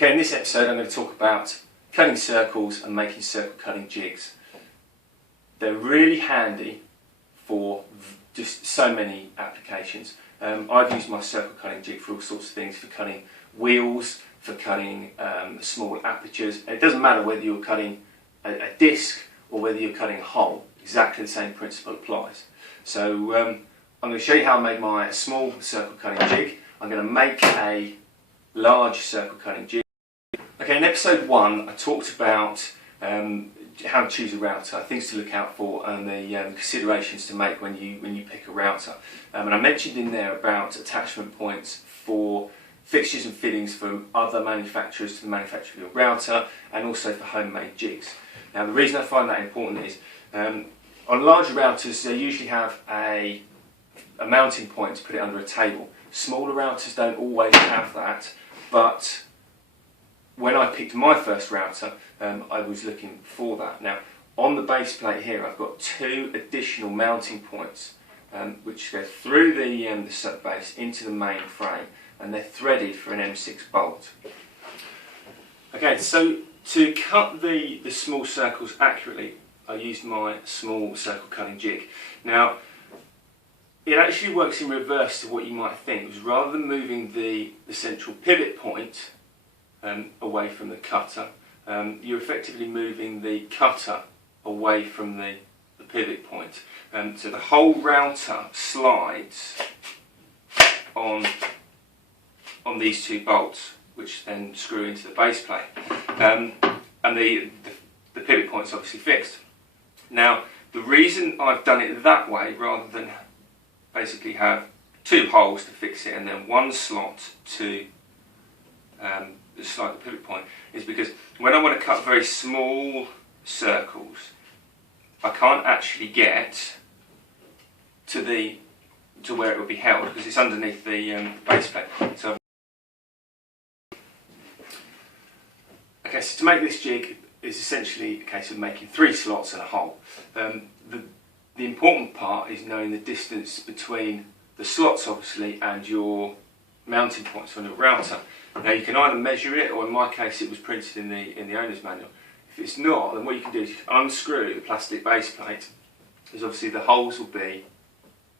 Okay, in this episode I'm going to talk about cutting circles and making circle cutting jigs. They're really handy for just so many applications. I've used my circle cutting jig for all sorts of things, for cutting wheels, for cutting small apertures. And it doesn't matter whether you're cutting a disc or whether you're cutting a hole, exactly the same principle applies. So I'm going to show you how I made my small circle cutting jig. I'm going to make a large circle cutting jig. Okay, in episode 1 I talked about how to choose a router, things to look out for, and the considerations to make when you pick a router. And I mentioned in there about attachment points for fixtures and fittings from other manufacturers to the manufacturer of your router, and also for homemade jigs. Now the reason I find that important is on larger routers they usually have a mounting point to put it under a table. Smaller routers don't always have that, but when I picked my first router, I was looking for that. Now, on the base plate here, I've got 2 additional mounting points, which go through the sub base into the main frame, and they're threaded for an M6 bolt. Okay, so to cut the small circles accurately, I used my small circle cutting jig. Now, it actually works in reverse to what you might think, because rather than moving the central pivot point away from the cutter, you're effectively moving the cutter away from the pivot point. So the whole router slides on these 2 bolts, which then screw into the base plate, and the pivot point's obviously fixed. Now, the reason I've done it that way, rather than basically have 2 holes to fix it and then 1 slot to slide the pivot point, is because when I want to cut very small circles, I can't actually get to where it would be held because it's underneath the base plate. So okay, so to make this jig is essentially a case of making 3 slots and a hole. The important part is knowing the distance between the slots, obviously, and your mounting points on your router. Now you can either measure it, or in my case it was printed in the owner's manual. If it's not, then what you can do is you can unscrew the plastic base plate, because obviously the holes will be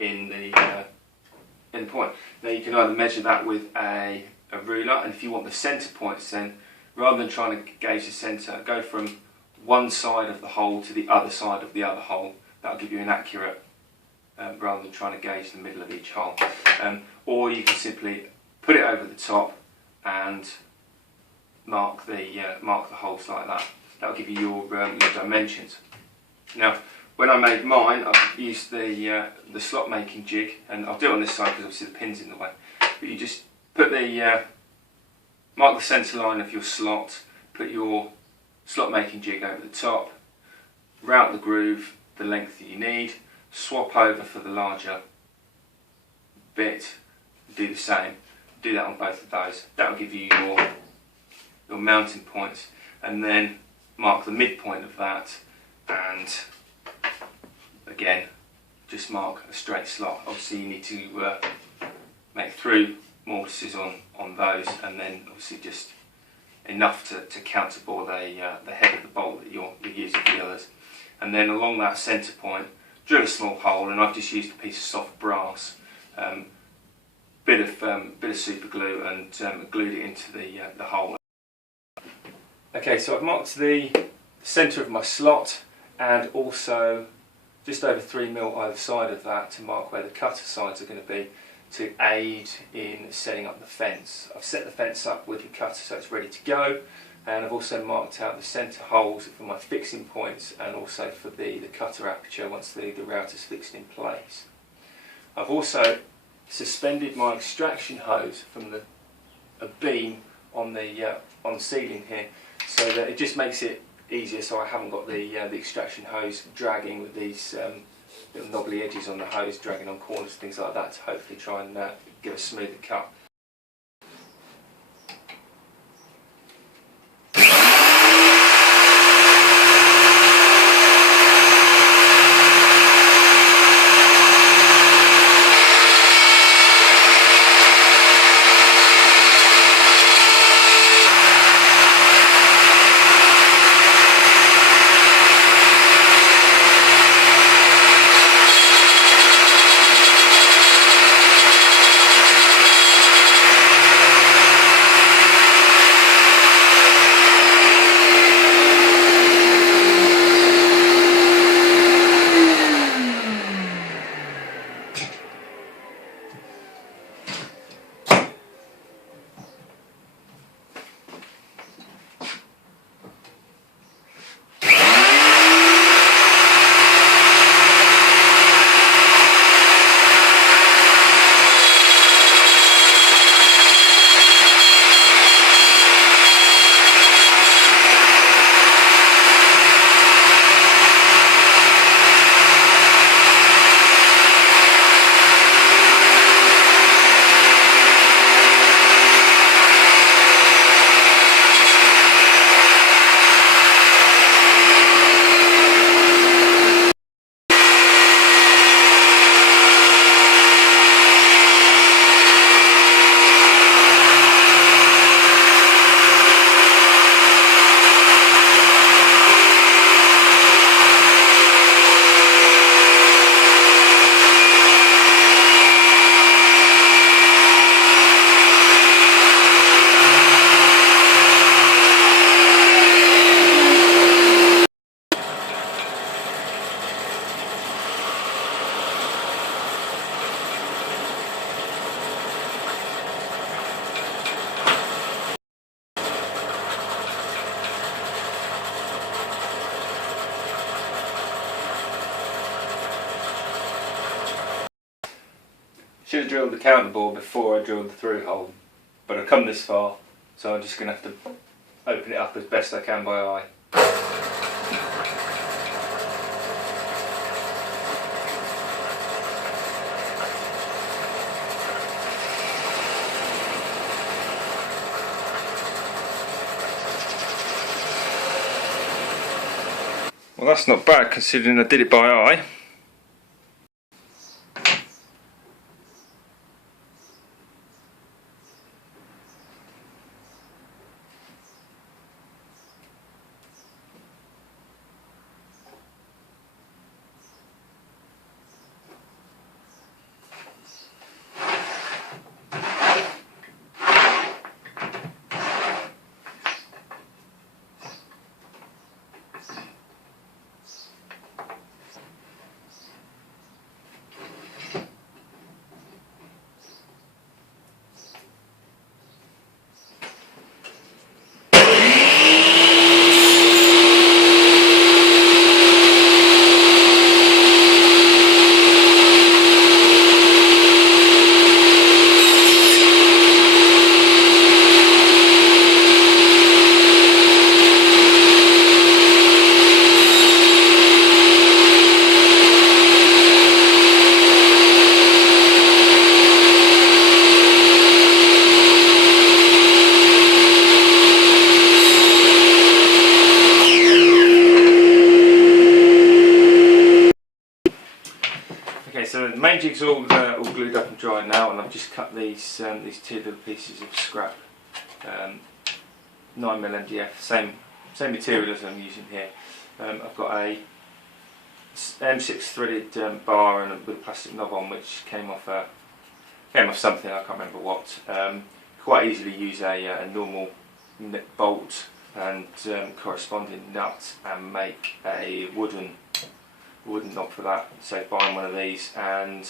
in the point. Now you can either measure that with a ruler, and if you want the centre points, then rather than trying to gauge the centre, go from one side of the hole to the other side of the other hole. That'll give you an accurate, rather than trying to gauge the middle of each hole. Or you can simply put it over the top and mark the holes like that. That'll give you your dimensions. Now, when I made mine, I've used the slot making jig, and I'll do it on this side because obviously the pin's in the way. But you just put mark the centre line of your slot, put your slot making jig over the top, route the groove the length that you need, swap over for the larger bit, do the same. Do that on both of those. That'll give you your mounting points, and then mark the midpoint of that, and again just mark a straight slot. Obviously you need to make through mortises on those, and then obviously just enough to counterbore the head of the bolt that you're using for the others. And then along that centre point, drill a small hole, and I've just used a piece of soft brass, bit of super glue, and glued it into the hole. Okay, so I've marked the centre of my slot, and also just over 3mm either side of that to mark where the cutter sides are going to be, to aid in setting up the fence. I've set the fence up with the cutter so it's ready to go, and I've also marked out the centre holes for my fixing points, and also for the cutter aperture once the router's fixed in place. I've also suspended my extraction hose from a beam on the ceiling here, so that it just makes it easier, so I haven't got the extraction hose dragging with these little knobbly edges on the hose, dragging on corners, things like that, to hopefully try and give a smoother cut. drilled the counter bore before I drilled the through hole, but I've come this far, so I'm just going to have to open it up as best I can by eye. Well, that's not bad considering I did it by eye. Okay, so the main jig's all glued up and dried now, and I've just cut these two little pieces of scrap 9mm MDF, same material as I'm using here. I've got a M6 threaded bar and with a plastic knob on, which came off something, I can't remember what. Quite easily use a normal bolt and corresponding nut and make a wooden knob for that. So buying one of these, and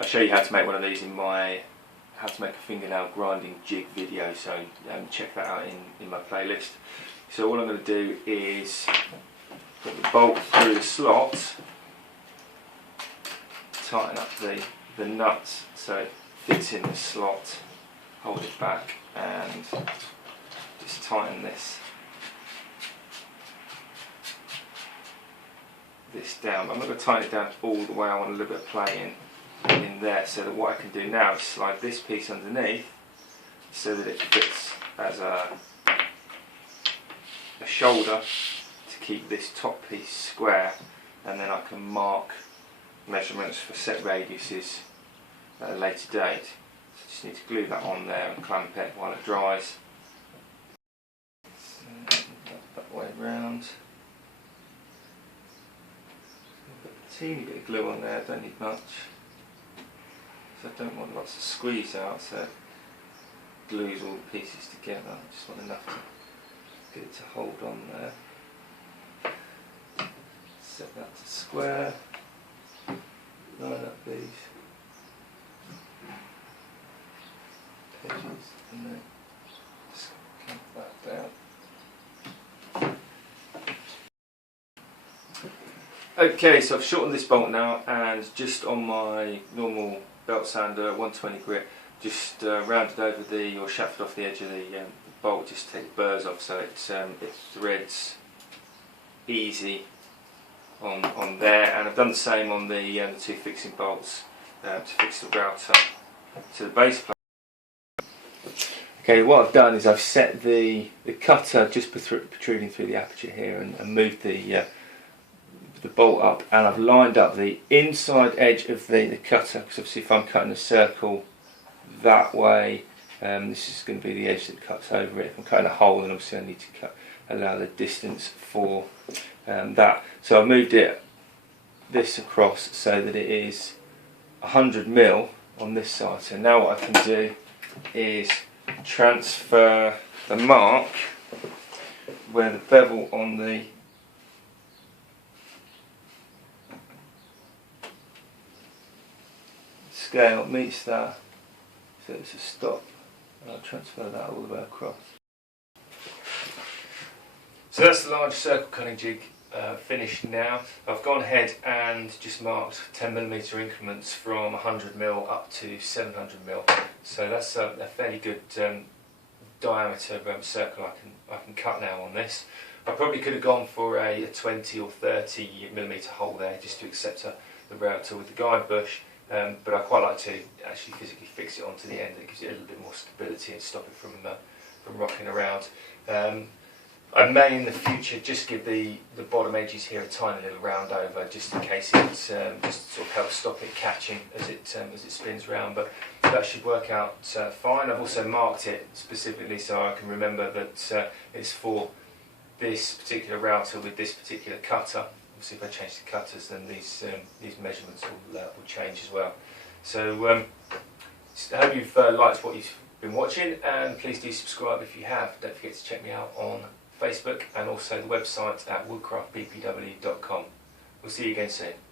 I'll show you how to make one of these in my how to make a fingernail grinding jig video, so check that out in my playlist. So all I'm going to do is put the bolt through the slot, tighten up the nuts so it fits in the slot, hold it back and just tighten this down. I'm not going to tighten it down all the way, I want a little bit of play in there, so that what I can do now is slide this piece underneath so that it fits as a shoulder to keep this top piece square, and then I can mark measurements for set radiuses at a later date. So just need to glue that on there and clamp it while it dries. So that way round. Teeny bit of glue on there, don't need much, so I don't want lots of squeeze out, so it glues all the pieces together. I just want enough to get it to hold on there. Set that to square, line up these edges and then just clamp that down. Okay, so I've shortened this bolt now, and just on my normal belt sander 120 grit, just rounded over or shafted off the edge of the bolt, just to take the burrs off, so it threads easy on there. And I've done the same on the two fixing bolts to fix the router to the base plate. Okay, what I've done is I've set the cutter just protruding through the aperture here, and moved the bolt up, and I've lined up the inside edge of the cutter, because obviously if I'm cutting a circle that way, this is going to be the edge that cuts over it. If I'm cutting a hole, then obviously I need to allow the distance for that. So I've moved this across so that it is 100mm on this side. So now what I can do is transfer the mark where the bevel on the scale meets that, so it's a stop, and I'll transfer that all the way across. So that's the large circle cutting jig finished now. I've gone ahead and just marked 10mm increments from 100mm up to 700mm. So that's a fairly good diameter circle I can cut now on this. I probably could have gone for a 20 or 30mm hole there just to accept the router with the guide bush, but I quite like to actually physically fix it onto the end. It gives it a little bit more stability and stop it from rocking around. I may in the future just give the bottom edges here a tiny little round over, just in case it just sort of helps stop it catching as it spins round, but that should work out fine. I've also marked it specifically so I can remember that it's for this particular router with this particular cutter. Obviously if I change the cutters then these measurements will change as well. So I hope you've liked what you've been watching, and please do subscribe if you have. Don't forget to check me out on Facebook and also the website at woodcraftbpw.com. We'll see you again soon.